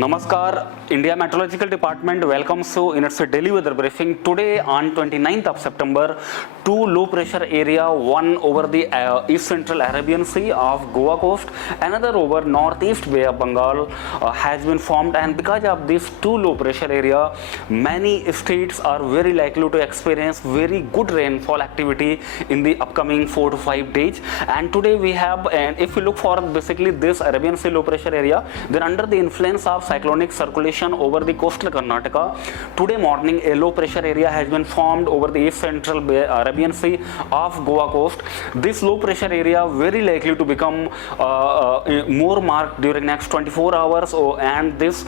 Namaskar, India Meteorological Department welcomes you in its daily weather briefing. Today on 29th of September, two low pressure area, one over the Eastcentral Arabian Sea of Goa coast, another over northeast Bay of Bengal has been formed, and because of these two low pressure area, many states are very likely to experience very good rainfall activity in the upcoming 4 to 5 days. And today we have, and if we look for basically this Arabian Sea low pressure area, then under the influence of cyclonic circulation over the coastal Karnataka, today morning a low pressure area has been formed over the East-Central Arabian Sea of Goa coast. This low pressure area very likely to become more marked during next 24 hours, and this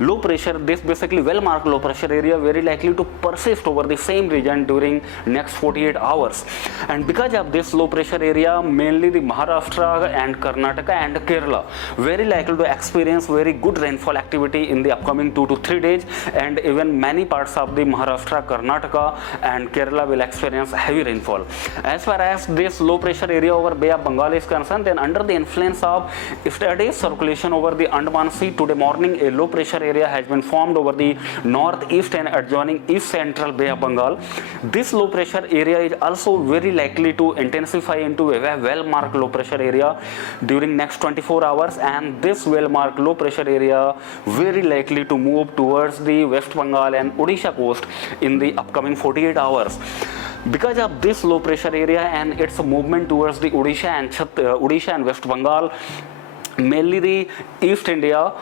low pressure, this basically well marked low pressure area very likely to persist over the same region during next 48 hours. And because of this low pressure area, mainly the Maharashtra and Karnataka and Kerala very likely to experience very good rainfall activity in the upcoming 2 to 3 days, and even many parts of the Maharashtra, Karnataka and Kerala will experience heavy rainfall. As far as this low pressure area over Bay of Bengal is concerned, then under the influence of steady circulation over the Andaman Sea, today morning a low pressure area has been formed over the northeast and adjoining East-Central Bay of Bengal. This low pressure area is also very likely to intensify into a well marked low pressure area during next 24 hours, and this well marked low pressure area very likely to move towards the West Bengal and Odisha coast in the upcoming 48 hours. Because of this low pressure area and its movement towards the Odisha and West Bengal, mainly the East India,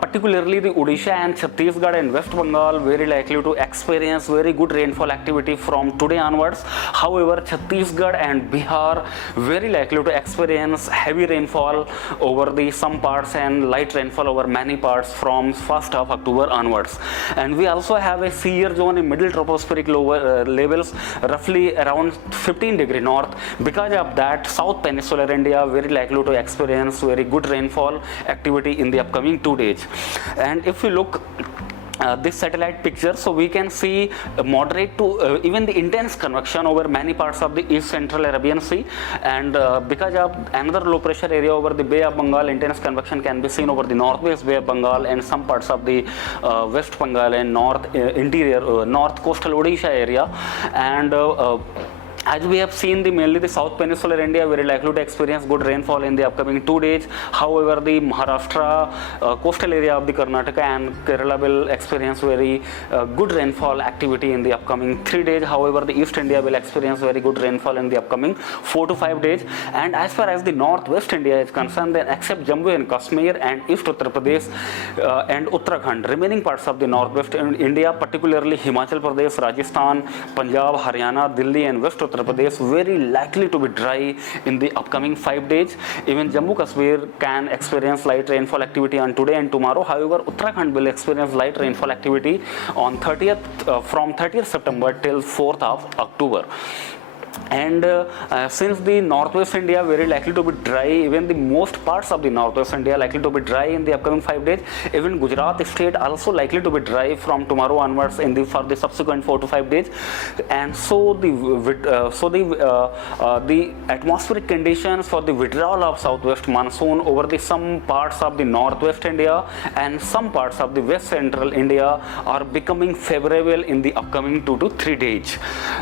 particularly the Odisha and Chhattisgarh and West Bengal very likely to experience very good rainfall activity from today onwards. However, Chhattisgarh and Bihar very likely to experience heavy rainfall over the some parts and light rainfall over many parts from 1st of October onwards. And we also have a severe zone in middle tropospheric lower levels roughly around 15 degree north. Because of that, South Peninsular India very likely to experience very good rainfall activity in the upcoming 2 days. And if we look this satellite picture, so we can see moderate to even the intense convection over many parts of the East-Central Arabian Sea, and because of another low pressure area over the Bay of Bengal, intense convection can be seen over the northwest Bay of Bengal and some parts of the West Bengal and north interior north coastal Odisha area. And as we have seen, mainly the South Peninsular India very likely to experience good rainfall in the upcoming 2 days. However, the Maharashtra, coastal area of the Karnataka and Kerala will experience very good rainfall activity in the upcoming 3 days. However, the East India will experience very good rainfall in the upcoming 4 to 5 days. And as far as the Northwest India is concerned, then except Jammu and Kashmir and East Uttar Pradesh and Uttarakhand, remaining parts of the Northwest India, particularly Himachal Pradesh, Rajasthan, Punjab, Haryana, Delhi and West Uttar Pradesh very likely to be dry in the upcoming 5 days. Even Jammu Kashmir can experience light rainfall activity on today and tomorrow. However, Uttarakhand will experience light rainfall activity on 30th from 30th September till 4th of October. And since the Northwest India very likely to be dry, even the most parts of the Northwest India likely to be dry in the upcoming 5 days. Even Gujarat state also likely to be dry from tomorrow onwards in the for the subsequent 4 to 5 days. And so the atmospheric conditions for the withdrawal of southwest monsoon over the some parts of the Northwest India and some parts of the West Central India are becoming favorable in the upcoming 2 to 3 days.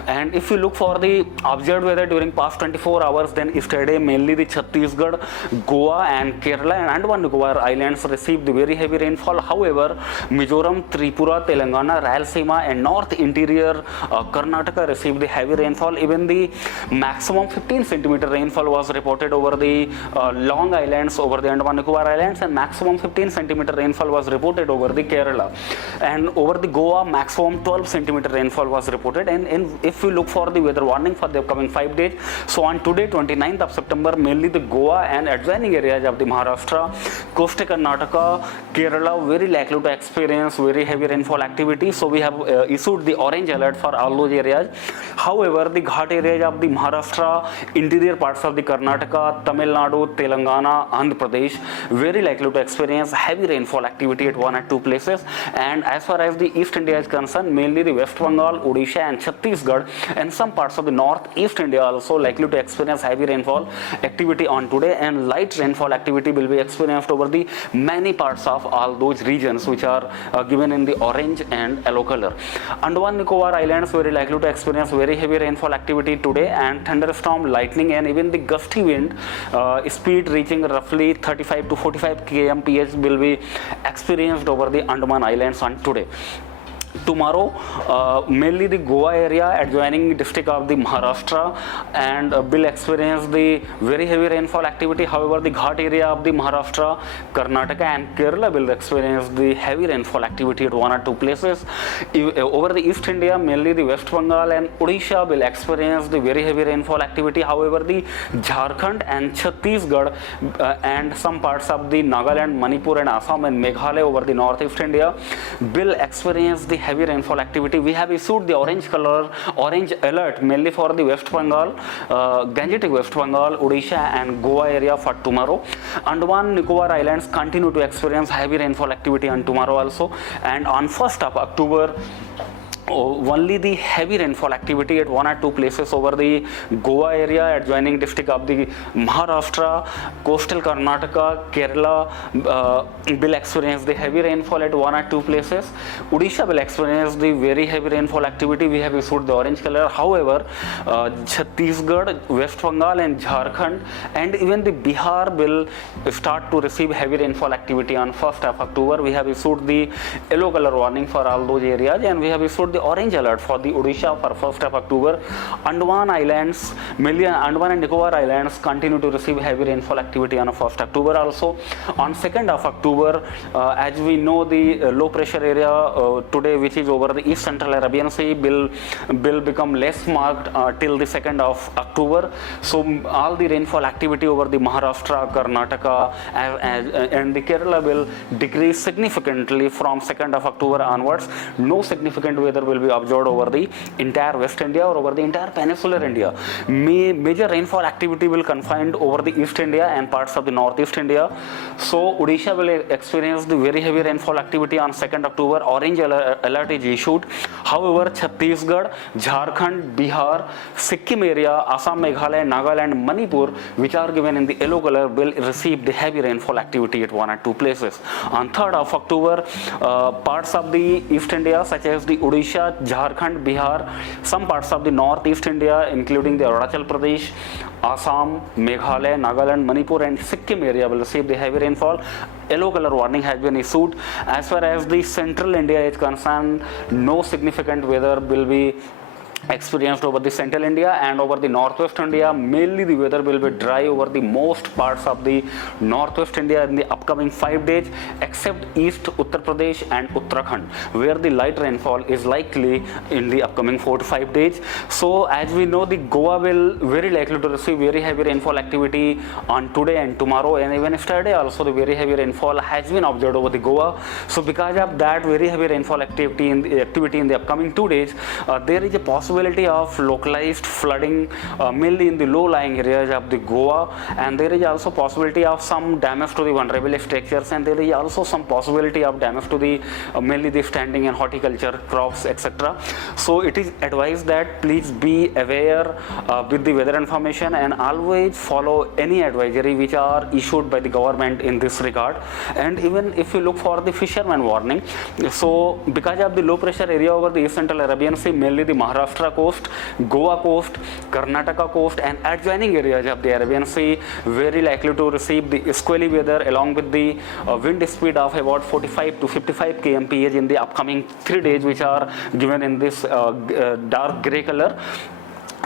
And if you look for the observed weather during past 24 hours, then yesterday mainly the Chhattisgarh, Goa and Kerala and Andaman Nicobar islands received the very heavy rainfall. However, Mizoram, Tripura, Telangana, Rayalaseema and North Interior Karnataka received the heavy rainfall. Even the maximum 15 centimeter rainfall was reported over the Long Islands, over the Andaman Nicobar Islands, and maximum 15 centimeter rainfall was reported over the Kerala. And over the Goa, maximum 12 centimeter rainfall was reported. And if we look for the weather warning for the upcoming 5 days, so on today 29th of September, mainly the Goa and adjoining areas of the Maharashtra, coastal Karnataka, Kerala very likely to experience very heavy rainfall activity. So we have issued the orange alert for all those areas. However, the Ghat areas of the Maharashtra, interior parts of the Karnataka, Tamil Nadu, Telangana, Andhra Pradesh very likely to experience heavy rainfall activity at 1 or 2 places. And as far as the East India is concerned, mainly the West Bengal, Odisha and Chhattisgarh and some parts of the North East India also likely to experience heavy rainfall activity on today, and light rainfall activity will be experienced over the many parts of all those regions which are given in the orange and yellow color. Andaman Nicobar Islands very likely to experience very heavy rainfall activity today, and thunderstorm, lightning and even the gusty wind speed reaching roughly 35 to 45 kmph will be experienced over the Andaman Islands on today. Tomorrow, mainly the Goa area adjoining district of the Maharashtra and will experience the very heavy rainfall activity. However, the Ghat area of the Maharashtra, Karnataka and Kerala will experience the heavy rainfall activity at one or two places. Over the East India, mainly the West Bengal and Odisha will experience the very heavy rainfall activity. However, the Jharkhand and Chhattisgarh and some parts of the Nagaland, Manipur and Assam and Meghalaya over the Northeast India will experience the heavy rainfall activity. We have issued the orange alert mainly for the West Bengal, Gangetic West Bengal, Odisha and Goa area for tomorrow. Andaman Nicobar Islands continue to experience heavy rainfall activity on tomorrow also, and on 1st of October only the heavy rainfall activity at one or two places over the Goa area adjoining district of the Maharashtra, coastal Karnataka, Kerala will experience the heavy rainfall at one or two places. Odisha will experience the very heavy rainfall activity. We have issued the orange color. However, Chhattisgarh, West Bengal and Jharkhand and even the Bihar will start to receive heavy rainfall activity on 1st of October. We have issued the yellow color warning for all those areas, and we have issued the orange alert for the Odisha for 1st of October. Andaman Islands, mainly Andaman and Nicobar Islands continue to receive heavy rainfall activity on 1st October also. On 2nd of October, as we know, the low pressure area today which is over the Eastcentral Arabian Sea will become less marked till the 2nd of October. So all the rainfall activity over the Maharashtra, Karnataka and the Kerala will decrease significantly from 2nd of October onwards. No significant weather will be observed over the entire West India or over the entire peninsular India. Major rainfall activity will confined over the East India and parts of the Northeast India. So Odisha will experience the very heavy rainfall activity on 2nd October. Orange alert is issued. However, Chhattisgarh, Jharkhand, Bihar, Sikkim area, Assam, Meghalaya, Nagaland, Manipur, which are given in the yellow color, will receive the heavy rainfall activity at one or two places. On 3rd of October, parts of the East India such as the Odisha, Jharkhand, Bihar, some parts of the Northeast India including the Arunachal Pradesh, Assam, Meghalaya, Nagaland, Manipur and Sikkim area will receive the heavy rainfall. Yellow color warning has been issued. As far as the central India is concerned, no significant weather will be experienced over the central India, and over the northwest India mainly the weather will be dry over the most parts of the northwest India in the upcoming 5 days, except East Uttar Pradesh and Uttarakhand where the light rainfall is likely in the upcoming 4 to 5 days. So as we know, the Goa will very likely to receive very heavy rainfall activity on today and tomorrow, and even yesterday also the very heavy rainfall has been observed over the Goa. So because of that very heavy rainfall activity in the upcoming 2 days, there is a possibility of localized flooding mainly in the low-lying areas of the Goa, and there is also possibility of some damage to the vulnerable structures, and there is also some possibility of damage to the mainly the standing and horticulture crops, etc. So it is advised that please be aware with the weather information and always follow any advisory which are issued by the government in this regard. And even if you look for the fisherman warning, so because of the low pressure area over the Eastcentral Arabian Sea, mainly the Maharashtra coast, Goa coast, Karnataka coast and adjoining areas of the Arabian Sea very likely to receive the squally weather along with the wind speed of about 45 to 55 kmph in the upcoming 3 days, which are given in this dark grey color.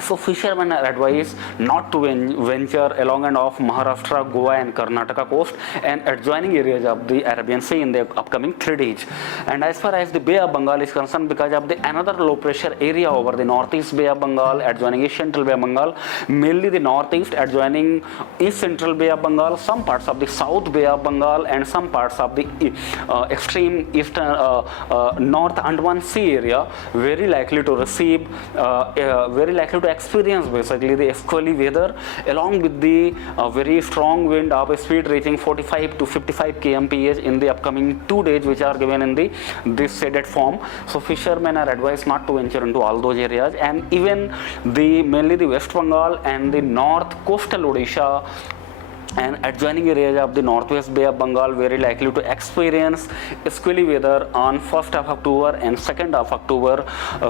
So fishermen are advised not to venture along and off Maharashtra, Goa and Karnataka coast and adjoining areas of the Arabian Sea in the upcoming 3 days. And as far as the Bay of Bengal is concerned, because of the another low pressure area over the northeast Bay of Bengal adjoining Eastcentral Bay of Bengal, mainly the northeast adjoining Eastcentral Bay of Bengal, some parts of the South Bay of Bengal and some parts of the extreme eastern North Andaman Sea area very likely to receive to experience basically the squally weather along with the very strong wind of a speed reaching 45 to 55 kmph in the upcoming 2 days, which are given in the this shaded form. So fishermen are advised not to venture into all those areas, and even the mainly the West Bengal and the north coastal Odisha and adjoining areas of the northwest Bay of Bengal very likely to experience squally weather on 1st of October and 2nd of October.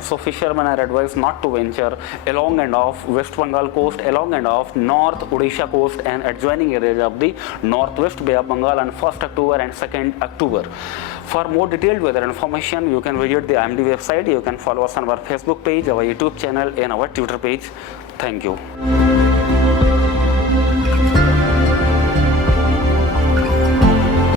So fishermen are advised not to venture along and off West Bengal coast, along and off North Odisha coast and adjoining areas of the northwest Bay of Bengal on 1st October and 2nd October. For more detailed weather information, you can visit the IMD website. You can follow us on our Facebook page, our YouTube channel and our Twitter page. Thank you.